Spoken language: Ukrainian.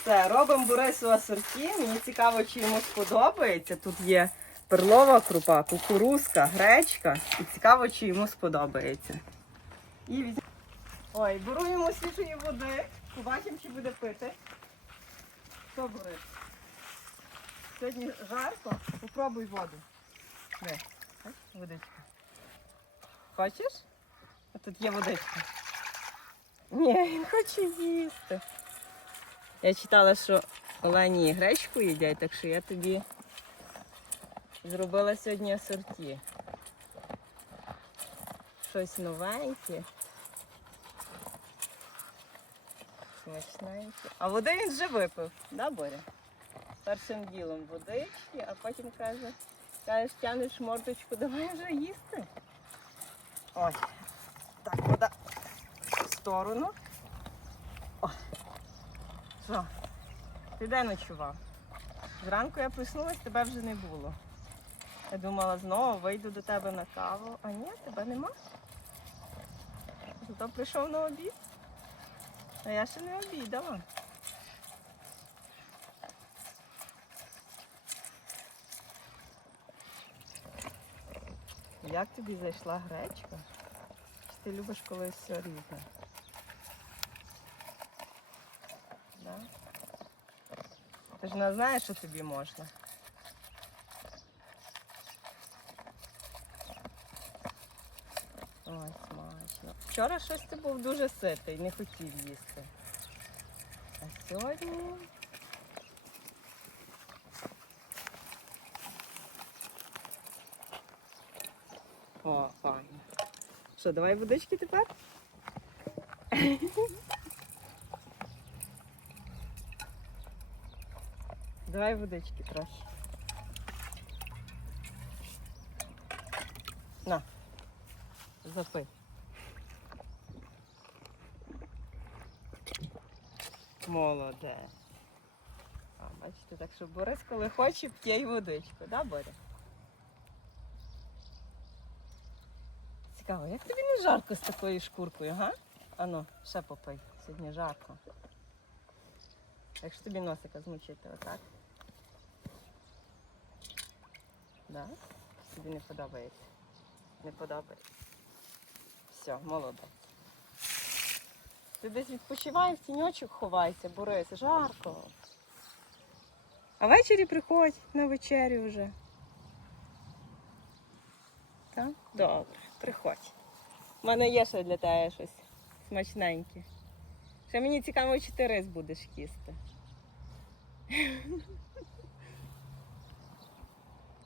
Все, робимо Борису асорті. Мені цікаво, чи йому сподобається. Тут є перлова крупа, кукурузка, гречка. І цікаво, чи йому сподобається. І візьмемо. Ой, беру йому свіжої води. Побачимо, чи буде пити. Що, Борис? Сьогодні жарко. Попробуй воду. Де? Водичка. Хочеш? А тут є водичка. Ні, він хоче їсти. Я читала, що олені гречку їдять, так що я тобі зробила сьогодні асорті. Щось новеньке. Смачненьке. А води він вже випив, да, Боря? Першим ділом водички, а потім каже, кажеш, тянеш мордочку, давай вже їсти. Ось. Так, вода в сторону. О. Що? Ти де ночував? Зранку я проснулась, тебе вже не було. Я думала, знову вийду до тебе на каву. А ні, тебе нема. Зато прийшов на обід. А я ще не обідала. Як тобі зайшла гречка? Чи ти любиш коли все різне? Да? Ти ж не знаєш, що тобі можна. Ой, смачно. Вчора щось ти був дуже ситий, не хотів їсти. А сьогодні. О, файно. Що, давай водички тепер? Давай водички трохи. На, запий. Молодець. А, бачите, так що Борис, коли хоче, п'є й водичку, да, Боря? Цікаво, як тобі не жарко з такою шкуркою, га? Ану, ще попий. Сьогодні жарко. Якщо тобі носика змочити, отак. Да? Тобі не подобається. Не подобається. Все, молодець. Ти десь відпочивай, в тіньочок ховайся, Борис, жарко. А ввечері приходь на вечерю вже. Так? Добре, приходь. У мене є ще для тебе щось смачненьке. Ще мені цікаво, чи ти рис будеш їсти.